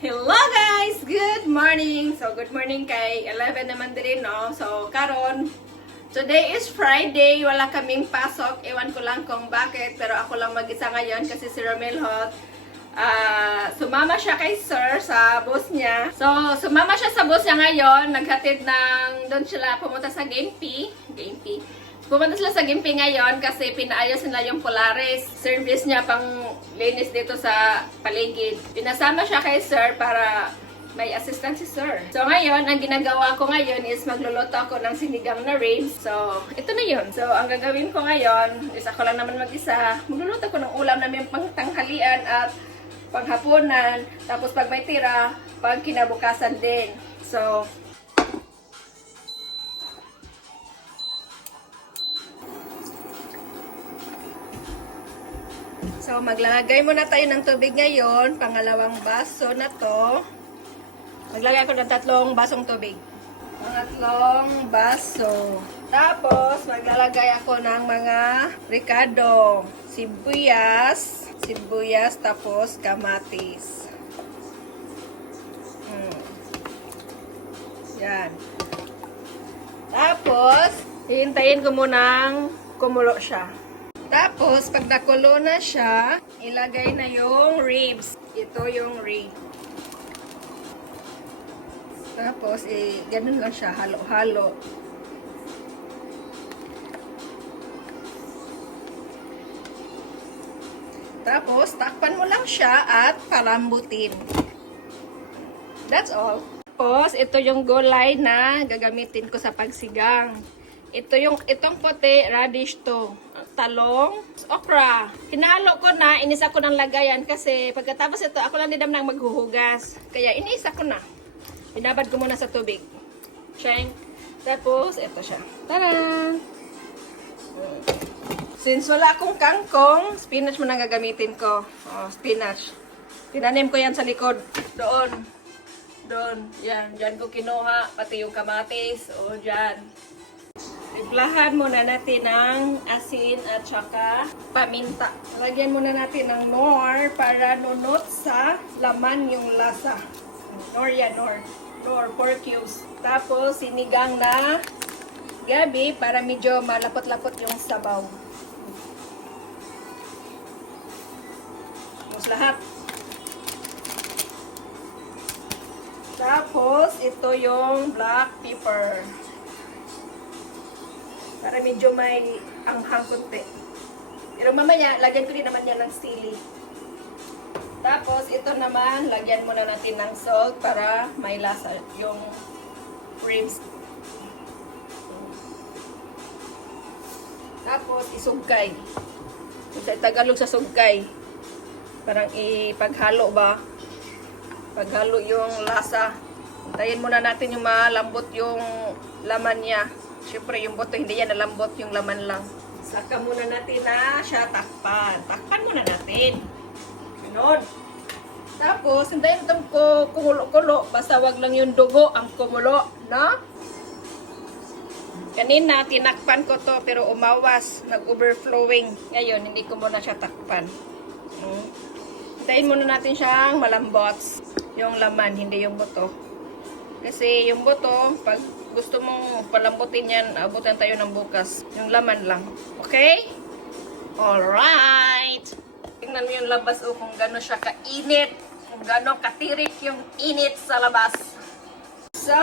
Hello guys! Good morning! So, good morning kay 11 naman din, no? So, karon today is Friday. Wala kaming pasok. Ewan ko lang kung bakit. Pero ako lang mag-isa ngayon kasi si Romel Hot. Sumama siya kay Sir sa boss niya. So, sumama siya sa boss niya ngayon. Naghatid ng, doon sila pumunta sa Gampi. Pumunta sila sa Gimpi ngayon kasi pinaayos nila yung Polaris. Service niya pang linis dito sa paligid. Pinasama siya kay Sir para may assistant si Sir. So ngayon, ang ginagawa ko ngayon is magluluto ako ng sinigang na ribs. So, ito na yun. So, ang gagawin ko ngayon is ako lang naman mag-isa. Magluluto ko ng ulam namin pang tanghalian at panghapunan. Tapos pag may tira, pag kinabukasan din. So, maglalagay muna tayo ng tubig ngayon. Pangalawang baso na to. Maglagay ako ng 3 basong tubig. Pangatlong baso. Tapos, maglalagay ako ng mga ricado. Sibuyas, tapos kamatis. Yan. Tapos, hihintayin ko munang kumulo siya. Tapos, pag nakulo na siya, ilagay na yung ribs. Ito yung rib. Tapos, ganun lang siya, halo-halo. Tapos, takpan mo lang siya at palambutin. That's all. Tapos, ito yung gulay na gagamitin ko sa pagsigang. Itong puti, radish to. Talong, okra. Hinalo ko na, inisa ko ng lagayan kasi pagkatapos ito, ako lang din nang maghuhugas. Kaya inisa ko na. Binabad ko muna sa tubig. Cheng. Tapos, ito siya. Taran! Since wala akong kangkong, spinach mo nang gagamitin ko. Oh, spinach. Tinanim ko yan sa likod. Doon. Yan. Diyan ko kinuha. Pati yung kamatis. O, dyan. Timplahan muna natin ng asin at saka paminta. Lagyan muna natin ng nor para nunot sa laman yung lasa. Nor yan, nor. 4 cubes. Tapos, sinigang na gabi para medyo malapot-lapot yung sabaw. Tapos lahat. Tapos, ito yung black pepper. Para medyo may anghang konti. Pero mamaya, lagyan ko din naman yan ng sili. Tapos, ito naman, lagyan muna natin ng salt para may lasa yung ribs. Tapos, isugkay. Sa Tagalog sa sugkay. Parang ipaghalo ba? Paghalo yung lasa. Hintayin muna natin yung malambot yung laman niya. Siyempre, yung buto, hindi yan nalambot, yung laman lang. Saka muna natin na siya takpan. Takpan muna natin. Ganon. Tapos, hintayin itong kumulo-kulo. Basta wag lang yung dugo ang kumulo, no? Kanina, tinakpan ko to, pero umawas. Nag-overflowing. Ngayon, hindi ko muna siya takpan. Hintayin muna natin siyang malambot. Yung laman, hindi yung buto. Kasi yung buto, pag gusto mong palambutin yan, abutan tayo ng bukas. Yung laman lang. Okay? Alright! Tingnan mo yung labas kung gano'n siya kainit. Kung gano'n katirik yung init sa labas. So,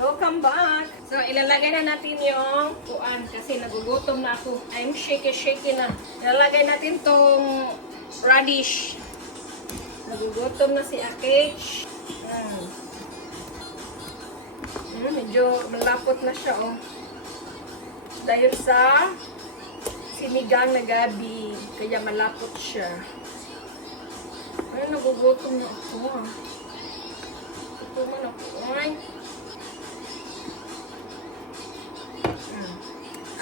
welcome back. So, ilalagay na natin yung kuan kasi nagugutom na ako. I'm shaky na. Ilalagay natin tong radish. Nagugutom na si Akech. Medyo malapot na siya, oh. Dahil sa sinigang na gabi, kaya malapot siya. Ay, nagugutom na ako, ah. Gugutom ako, ay.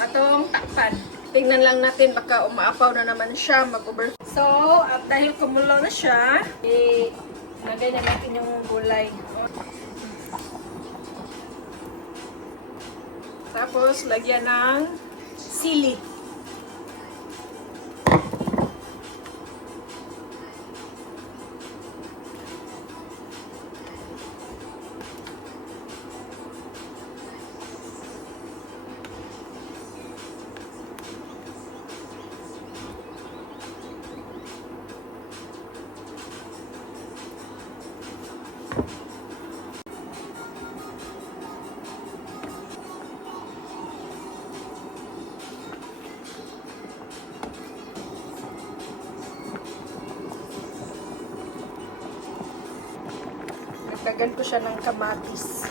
Atong takpan. Tingnan lang natin, baka umaapaw na naman siya, mag-over. So, at dahil kumulo na siya, lagay na natin yung gulay. Tapos, lagyan ng sili. Nagdagan ko siya ng kamatis.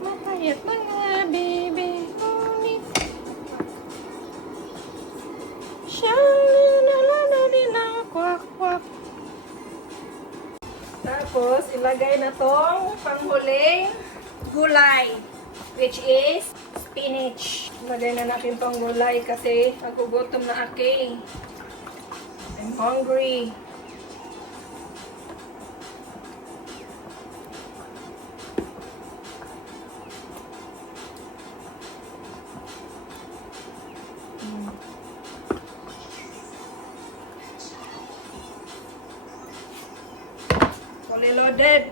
Mahayat mga baby honey. Kwak-kwak. Tapos, ilagay na tong panghuling gulay, which is spinach. Ilagay na natin tong gulay kasi nagugutom na ako. I'm hungry. Fully loaded.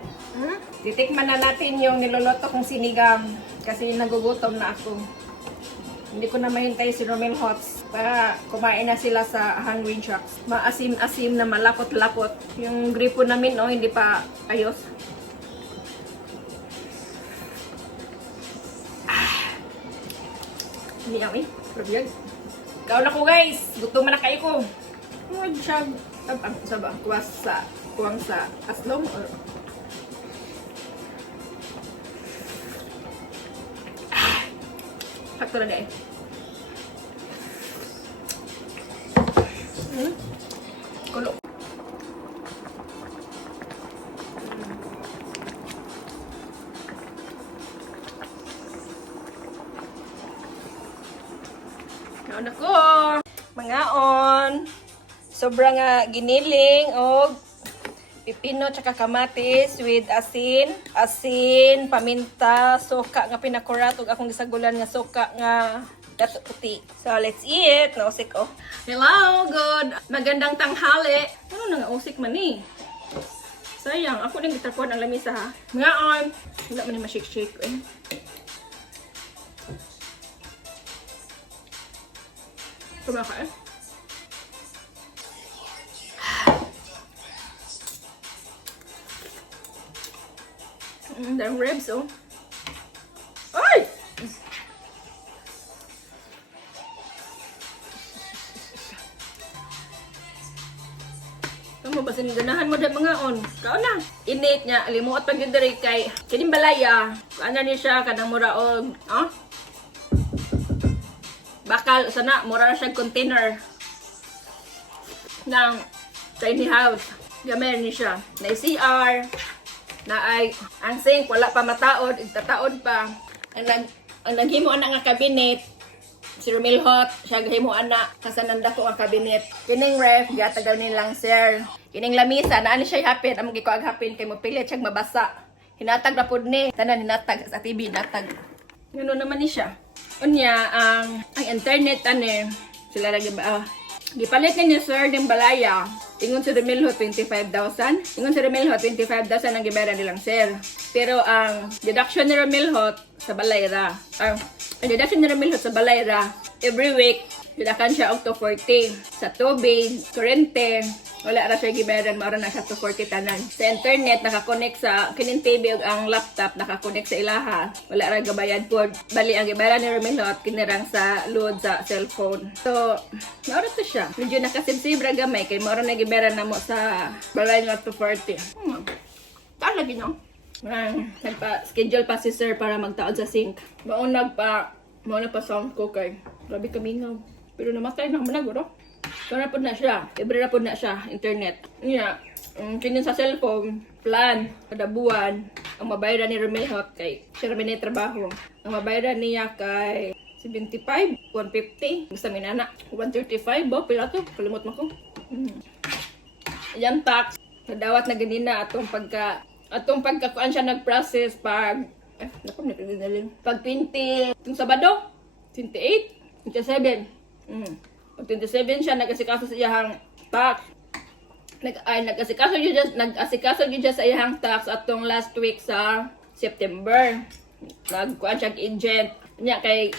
Titikman na natin yung niluluto kong sinigang kasi nagugutom na ako. Hindi ko na mahintay si Romel Hots para kumain na sila sa Hungry Jacks. Maasim-asim na malapot-lapot. Yung gripo namin, oh, hindi pa ayos. Hindi ako eh. Pero yan. Kaon ako guys. Gutom na kayo ko. Oh, siyag. Saba, kuwang sa aslong or fakto na dahil. Kulo. Kaon ako. Mangaon. Sobra nga giniling o pipino tsaka kamatis with asin, paminta, suka nga pinakurat ug akong gisagulan nga suka nga dato puti. So let's eat. Nausik oh. Hello, good. Magandang tanghali. Ano na nga usik man ni? Sayang, ako nang gitarkuan ang lamisa ha. Ngaon, wala man ni ma-shake-shake eh. Tumaka eh. The ribs, oh. Ay! Kamu ba siniganahan mo da mga on? Kao na. Init niya, limuot pag yun dari kay kining balaya. Ano ni siya kanang muraog, oh? Bakal sana mura na siya container ng tiny house. Gamay ni siya. Na CR. Na ay ang sink wala pa mataod, igtataod pa. Ang naghimo ana nga cabinet si Romel Hot, siya gahimo ana kasananda ko ang cabinet. Kining ref gatagal nilang sir. Kining lamisa naa ni siya hapit, among gikuag hapin kay mo pilit siya mabasa. Hinatag na pud ni, tanan hinatag sa TV natag. Ngano naman ni siya. Unya ang internet ane sila lagi gipalit ni sir ng balaya. Ingon si Romel Hot 25,000. Ingon si Romel Hot 25,000 ang gibayaran nilang sir. Pero ang deduction ni Romel Hot sa balayra. Ang deduction ni Romel Hot sa balayra every week didakan siya og 240 sa tubig, kurente, wala ra siya gibayaran, mao ra na siya 240 tanan. Sa internet naka-connect sa kining TV ug ang laptop naka-connect sa ilaha, wala ra gabayad pod. Bali ang gibayaran ni Romel Hot kinirang sa load sa cellphone. So, mao ra to siya. Medyo nakasensibra gamay kay mao ra na gibayaran namo sa balay nga 240. Lagi no. Nagpa-schedule pa si sir para magtaod sa sink. Mao nagpa sound ko kay grabe kamingaw. Pero namatay na man guro. Kaya po na siya. Libre na po na siya. Internet. Nga. Kinin sa cellphone. Plan. Kada buwan. Ang mabayaran ni Romel Hot kay siya rin trabaho. Ang mabayaran niya kay 75, 150. Gusto minana. 135 ba? Pila to? Kalimot mo ko. Yan tax. Nadawat na ganina atong pagkakuan siya nag-process pag naku, pag 20 itong Sabado 28, 27 pag 27 siya nag-asikaso sa iyahang tax nag-asikaso yun sa iyahang tax atong last week sa September nagkuan siya agent niya kay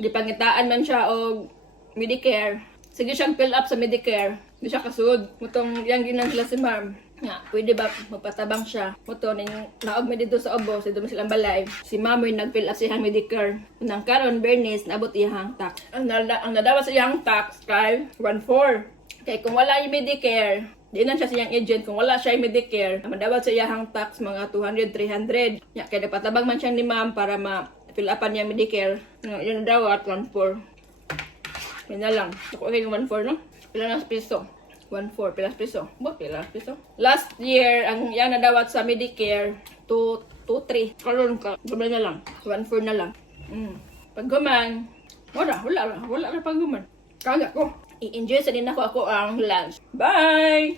Di pangitaan man siya og Medicare. Sige siyang fill up sa Medicare. Di siya kasud. Mutong yang ginang sila si ma'am. Nga, pwede ba magpatabang siya? Muto, naog mo dito sa obo, sa dumi silang balay. Si ma'am yung nag-fill up siyang Medicare. Unang karon, Bernice, naabot iyang tax. Ang nadawa sa iyang tax kay 1,400. Kaya kung wala yung Medicare, di na siya siyang agent. Kung wala siya yung Medicare, madawat sa iyang tax mga 200, 300. Ya, kaya napatabang man siya ni ma'am para ma-fill upan niya Medicare. Yun dawat, 1,400. Yan na lang. Okay yung 1,400, no? Pila na piso? 1,400, pilas piso. Ba, pilas piso? Last year, ang yan nadawat sa Medicare, 2,300. Karoon ka, gumay na lang. 1,400 na lang. Pag guman, wala na pag guman. Kaga ko. I-enjoy sa din ako ang lunch. Bye!